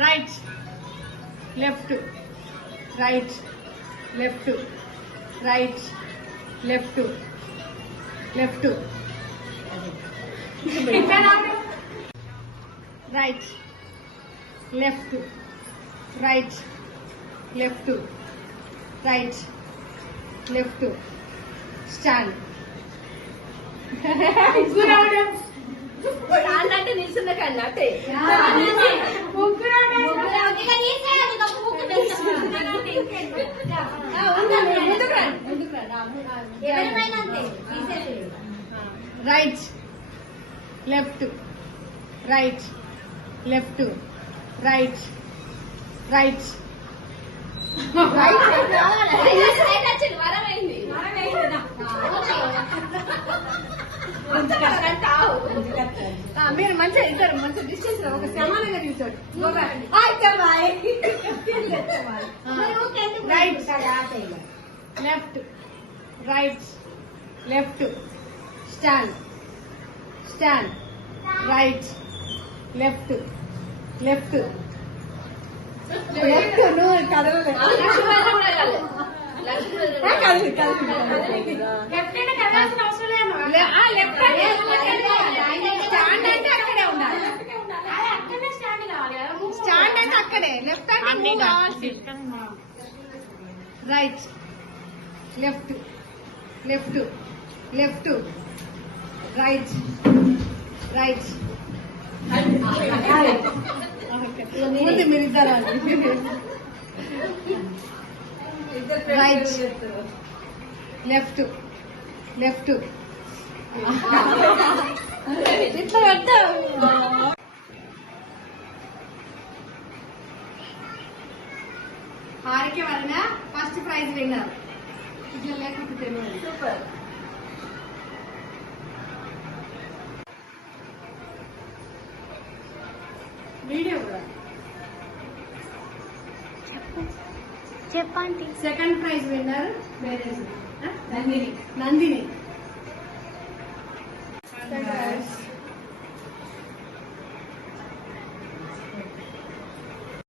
Right left right left right left left right left right left right left stand అంటే నిల్చున్న కన్నా అంటే right left right left right right మీరు మంచిగా ఇద్దరు మంచి డిస్టెన్స్ ఒక సమానంగా నిల్చోండి right left right left stand stand right left left left నువ్వు కదలలేదు స్టాండ్ అంటే అక్కడే ఉండాలి స్టాండ్ అంటే అక్కడే లెఫ్ట్ అంటే కావాల్సి right left left left right right ముందు మీరు ఇద్దరు రైట్ లెఫ్ట్ లెఫ్ట్ ఇట్లా పెడతావు హారిక వలన ఫస్ట్ ప్రైజ్ విన్నారు ఇట్లా లేకపోతే తెలియదు సూపర్ వీడియో కూడా చెప్పండి. Second prize winner Nandini